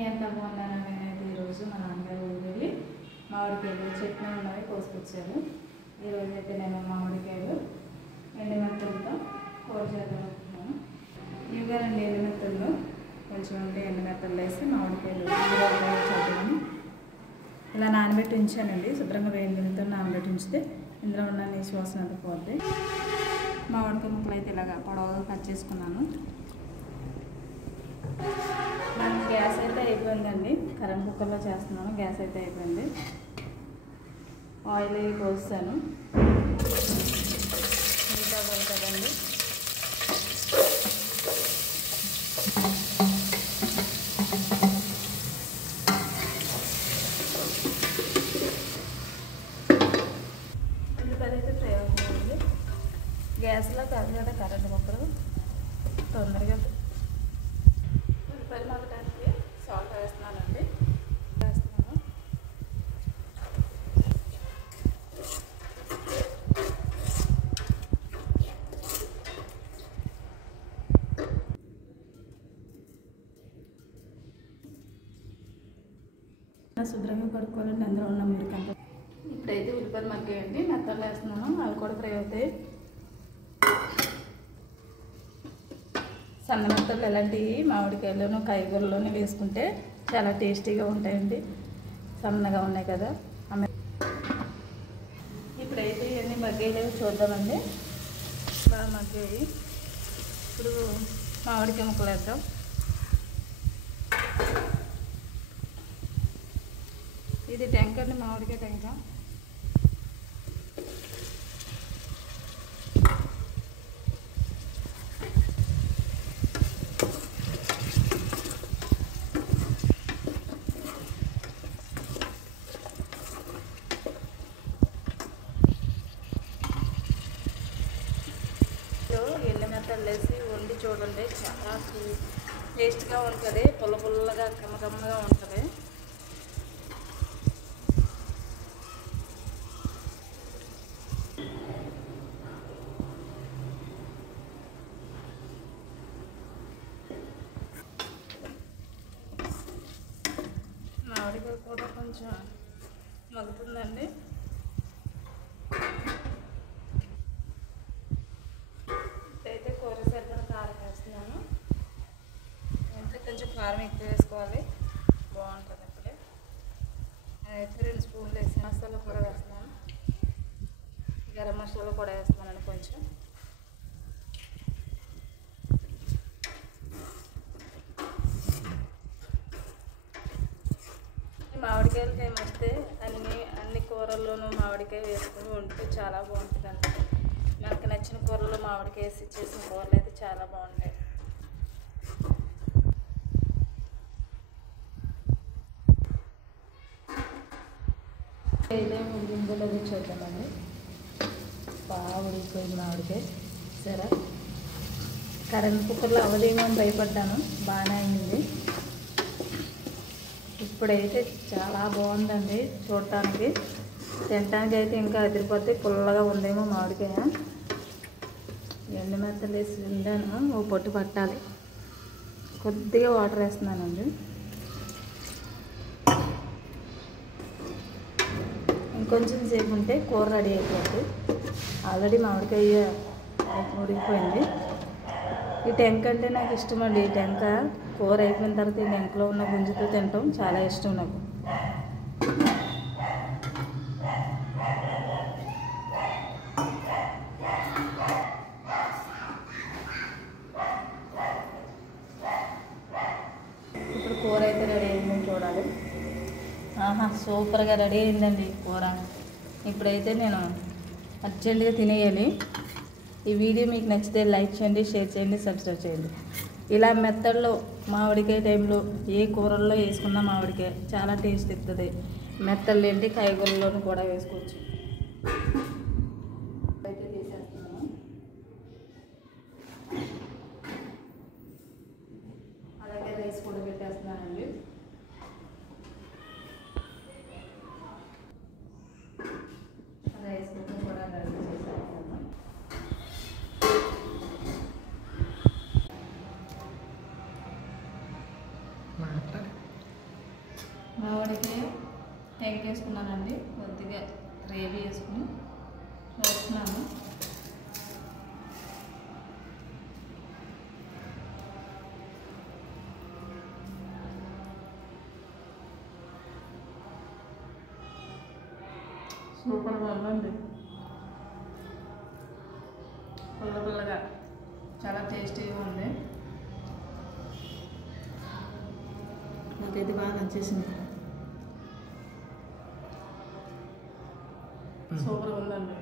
ఎంత బాగున్నాను నేనైతే ఈరోజు మా నాన్నగారు ఊరు వెళ్ళి మామిడికాయలు చట్నీ ఉన్నవి కోసుకొచ్చారు. ఈరోజు అయితే నేను మామిడికాయలు ఎండుమిరపకాయలతో కూర చేద్దామనుకుంటున్నాను. ఇవిగానండి ఎండుమిరపకాయలు కొంచెం ఉంటే ఎండుమిరపకాయలు వేసి మామిడికాయలు చేద్దామని ఇలా నానబెట్టి ఉంచానండి. శుభ్రంగా వేడి నీళ్ళతో నానబెట్టి ఉంచితే ఇందులో ఉన్న నీసు వాసన అంతా పోద్ది. మామిడికాయ ముక్కలు అయితే ఇలాగా పొడవుగా కట్ చేసుకున్నాను. గ్యాస్ అయితే అయిపోయిందండి. కరెంట్ కుక్కర్లో చేస్తున్నాను. గ్యాస్ అయితే అయిపోయింది. ఆయిల్ అవి పోస్తాను. హీట్ అవ్వాలి కదండి. ఉల్లిపాయలు అయితే ఫ్రై అవుతుందండి. గ్యాస్లో కాదు కదా కరెంట్ కుక్కర్, తొందరగా ఉల్లిపాయలు మగ్గడానికి సాల్ట్ వేస్తున్నానండి. వేస్తున్నాను. శుభ్రంగా కడుక్కోవాలండి అందులో ఉన్న మురికంత. ఇప్పుడైతే ఉల్లిపాయలు మగ్గాయండి. మెత్తలు వేస్తున్నాను. అవి కూడా ఫ్రై అవుతాయి. సన్న మెత్తలు ఎలాంటి మామిడికాయలను కాయగూరలోనే వేసుకుంటే చాలా టేస్టీగా ఉంటాయండి. సన్నగా ఉన్నాయి కదా. ఇప్పుడైతే ఇవన్నీ మగ్గాయలేవి చూద్దామండి. బాగా మగ్గాయి. ఇప్పుడు మామిడికాయ ముక్కలు వేద్దాం. ఇది టెంక అండి, మామిడికాయ టెంక. ఎండుమిరపకాయలు వేసి వండి చూడండి, చాలా టేస్ట్గా ఉంటుంది. పుల్ల పుల్లగా కమ్మకమ్మగా ఉంటుంది. మామిడికాయ కూడా కొంచెం మగ్గుతుందండి. అయితే కూర సరిపడా కారం వేస్తున్నాను. అంటే కొంచెం కారం ఎక్కువ వేసుకోవాలి, బాగుంటుంది. ఇప్పుడే అయితే 2 స్పూన్లు వేసి మసాలా కూడా వేస్తున్నాను. గరం మసాలా కూడా వేస్తున్నానండి కొంచెం. మామిడికాయలు టైం వస్తే అన్ని కూరల్లోనూ మామిడికాయ వేసుకొని వండితే చాలా బాగుంటుందండి. మనకు నచ్చిన కూరలో మామిడికాయ వేసి చేసిన కూరలు అయితే చాలా బాగుంటాయి. ఏదేమి ఉడికిందో చూద్దామండి. బాగా ఉడికిపోయింది మామిడికాయ. సరే, కరెంట్ కుక్కర్లో అవదేమో అని భయపడ్డాను. బాగానే అయింది. ఇప్పుడైతే చాలా బాగుందండి చూడటానికి. తినటానికి అయితే ఇంకా అదిరిపోతే. పుల్లగా ఉందేమో మామిడికాయ. ఎండుమిరపకాయలు వేసి ఉండాను. ఓ పొట్టు పట్టాలి. కొద్దిగా వాటర్ వేస్తున్నానండి. ఇంకొంచెం సేపు ఉంటే కూర రెడీ అయిపోతుంది. ఆల్రెడీ మామిడికాయ ఉడికిపోయింది. ఈ టెంక అంటే నాకు ఇష్టం అండి. ఈ టెంక కూర అయిపోయిన తర్వాత ఈ టెంకలో ఉన్న గుంజుతో తినటం చాలా ఇష్టం నాకు. ఇప్పుడు కూర అయితే రెడీ అయిందని చూడాలి. సూపర్గా రెడీ అయిందండి కూర. ఇప్పుడైతే నేను అర్జెంటుగా తినేయాలి. ఈ వీడియో మీకు నచ్చితే లైక్ చేయండి, షేర్ చేయండి, సబ్స్క్రైబ్ చేయండి. ఇలా మెత్తల్లో మామిడికాయ టైంలో ఏ కూరల్లో వేసుకున్న మామిడికాయ చాలా టేస్ట్ ఇస్తుంది. మెత్తలు ఏంటి కాయగూరలోనూ కూడా వేసుకోవచ్చు. అయితే తీసేస్తున్నాను. అలాగే రైస్ కూడా పెట్టేస్తున్నానండి. రైస్ కూడా రెడీ చేసేస్తాను. మాట్లాడు. మామిడికాయ టెంక్ వేసుకున్నానండి, కొద్దిగా గ్రేవీ వేసుకుని వేస్తున్నాను. సూపర్గా ఉందండి, పుల్ల పుల్లగా చాలా టేస్టీగా ఉంది. నాకైతే బాగా నచ్చేసింది, సూపర్గా ఉందండి.